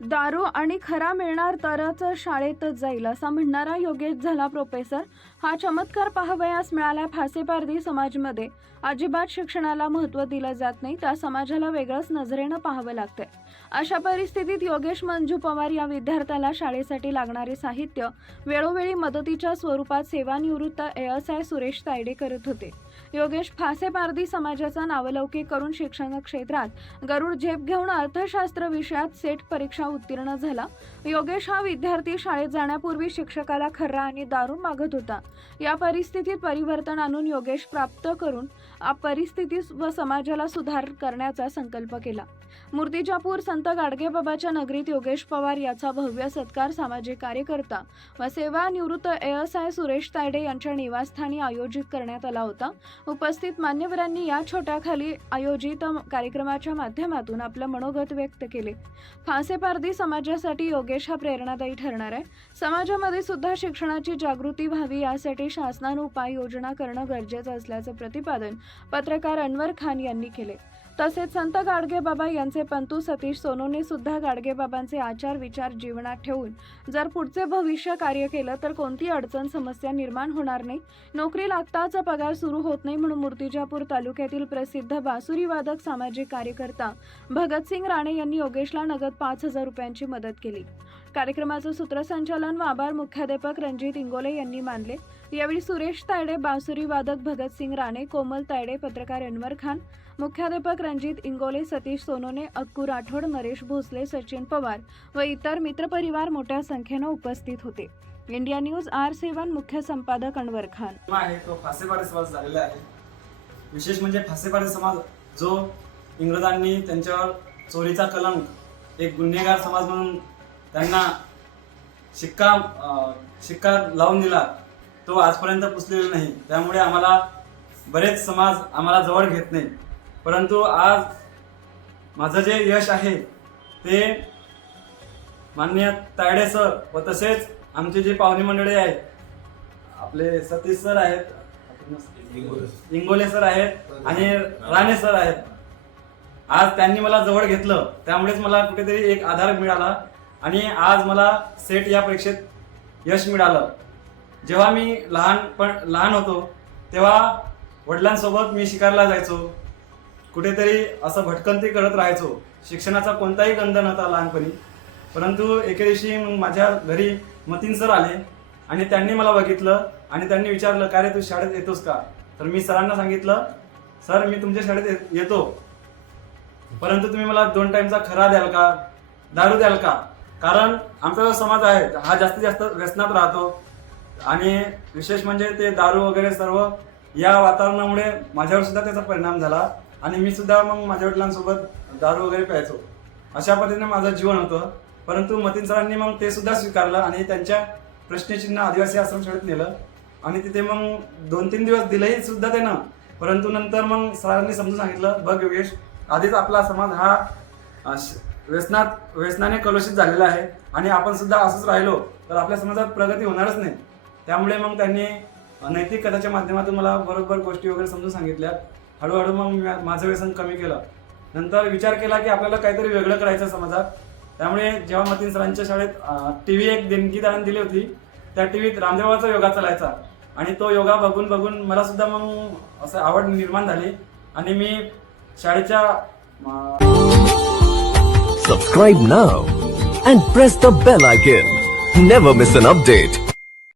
दारू आणि खरा मिळणार तरच शाळेतच जाईल असा म्हणणारा योगेश झाला प्रोफेसर हा चमत्कार पाहावयास मिळाला फासेपारधी समाजमध्ये. अजिबात शिक्षणाला महत्त्व दिलं जात नाही त्या समाजाला वेगळंच नजरेनं पाहावं लागतंय. अशा परिस्थितीत योगेश मंजू पवार या विद्यार्थ्याला शाळेसाठी लागणारे साहित्य वेळोवेळी मदतीच्या स्वरूपात सेवानिवृत्त एस आय सुरेश तायडे करत होते. योगेश फासेपारधी समाजाचा नावलौकिक करून शिक्षण क्षेत्रात गरुड झेप घेऊन अर्थशास्त्र विषयात सेट परीक्षा उत्तीर्ण झाला. योगेश हा विद्यार्थी शाळेत जाण्यापूर्वी शिक्षकाला खर्रा आणि दारू मागत होता. या परिस्थितीत परिवर्तन आणून योगेश प्राप्त करून परिस्थिती व समाजाला सुधार करण्याचा संकल्प केला. मूर्तिजापूर संत गाडगेबाबाच्या नगरीत योगेश पवार याचा भव्य सत्कार सामाजिक कार्यकर्ता व सेवानिवृत्त आय सुरेश तायडे यांच्या निवासस्थानी आयोजित करण्यात आला होता. उपस्थित मान्यवरांनी या छोट्याखाली आयोजित कार्यक्रमाच्या माध्यमातून आपलं मनोगत व्यक्त केले. अगदी समाजासाठी योगेश हा प्रेरणादायी ठरणार आहे. समाजामध्ये सुद्धा शिक्षणाची जागृती व्हावी यासाठी शासनानं उपाययोजना करणं गरजेचं असल्याचं प्रतिपादन पत्रकार अनवर खान यांनी केले. तसेच संत गाडगेबाबा यांचे पंतू सतीश सोनूने सुद्धा गाडगेबाबांचे आचार विचार जीवनात ठेवून जर पुढचे भविष्य कार्य केलं तर कोणती अडचण समस्या निर्माण होणार नाही. नोकरी लागताच पगार सुरू होत नाही म्हणून मूर्तिजापूर तालुक्यातील प्रसिद्ध बासुरीवादक सामाजिक कार्यकर्ता भगतसिंग राणे यांनी योगेशला नगद पाच हजार रुपयांची मदत केली. कार्यक्रमाचं सूत्रसंचालन व आभार मुख्याध्यापक रणजित इंगोले यांनी मानले. यावेळी सुरेश तायडे बासुरी वादक भगतसिंग राणे कोमल तायडे पत्रकार अनवर खान मुख्याध्यापक रणजित इंगोले सतीश सोनोने अक्कू राठोड नरेश भोसले सचिन पवार व इतर मित्रपरिवार मोठ्या संख्येनं उपस्थित होते. इंडिया न्यूज आर सेवन मुख्य संपादक अनवर खान. आहे तो फासेपाडी समाज झालेला आहे. विशेष म्हणजे फासेपाडी समाज जो इंग्रजांनी त्यांच्यावर चोरीचा कलंक एक गुन्हेगार समाज म्हणून त्यांना शिक्का शिक्का लावून दिला तो आजपर्यंत पुसलेला नाही. त्यामुळे आम्हाला बरेच समाज आम्हाला जवळ घेत नाही. परंतु आज माझं जे यश आहे ते मान्य तायडे सर व तसेच आमचे जे पाहुणे मंडळी आहेत आपले सतीश सर आहेत इंगोले सर आहेत आणि राणे सर आहेत. आज त्यांनी मला जवळ घेतलं. त्यामुळेच मला कुठेतरी एक आधार मिळाला आणि आज मला सेट या परीक्षेत यश मिळालं. जेव्हा मी लहानपण लहान होतो तेव्हा वडिलांसोबत मी शिकायला जायचो. कुठेतरी असं भटकंती करत राहायचो. शिक्षणाचा कोणताही गंध नव्हता लहानपणी. परंतु एके दिवशी मग माझ्या घरी मतीन सर आले आणि त्यांनी मला बघितलं आणि त्यांनी विचारलं का रे तू शाळेत येतोस का? तर मी सरांना सांगितलं सर मी तुमच्या शाळेत येतो. परंतु तुम्ही मला दोन टाईमचा खरा द्याल का? दारू द्याल का? कारण आमचा जो समाज आहे हा जास्तीत जास्त व्यसनात राहतो. आणि विशेष म्हणजे ते दारू वगैरे सर्व या वातावरणामुळे माझ्यावर सुद्धा त्याचा परिणाम झाला आणि मी सुद्धा मग माझ्या वडिलांसोबत दारू वगैरे प्यायचो. अशा पद्धतीने माझं जीवन होतं. परंतु मतीन सरांनी मग ते सुद्धा स्वीकारलं आणि त्यांच्या प्रश्नचिन्ह आदिवासी आश्रमशाळेत नेलं. आणि तिथे मग दोन तीन दिवस दिलंही सुद्धा त्यानं. परंतु नंतर मग सरांनी समजून सांगितलं बघ योगेश आधीच आपला समाज हा श- व्यसनात व्यसनाने कलुषित झालेला आहे आणि आपण सुद्धा असंच राहिलो तर आपल्या समाजात प्रगती होणारच नाही. त्यामुळे मग त्यांनी नैतिक कथाच्या माध्यमातून मला बरोबर गोष्टी वगैरे समजून सांगितल्या हळूहळू मग माझं व्यसन कमी केलं. नंतर विचार केला की आपल्याला काहीतरी वेगळं करायचं समाजात. त्यामुळे जेव्हा मतीन सरांच्या शाळेत टी व्ही एक देणगीदाराने दिली होती त्या टी व्हीत रामदेवाचा योगा चालायचा. आणि तो योगा बघून बघून मला सुद्धा मग असं आवड निर्माण झाली. आणि मी शाळेच्या subscribe now and press the bell icon never miss an update.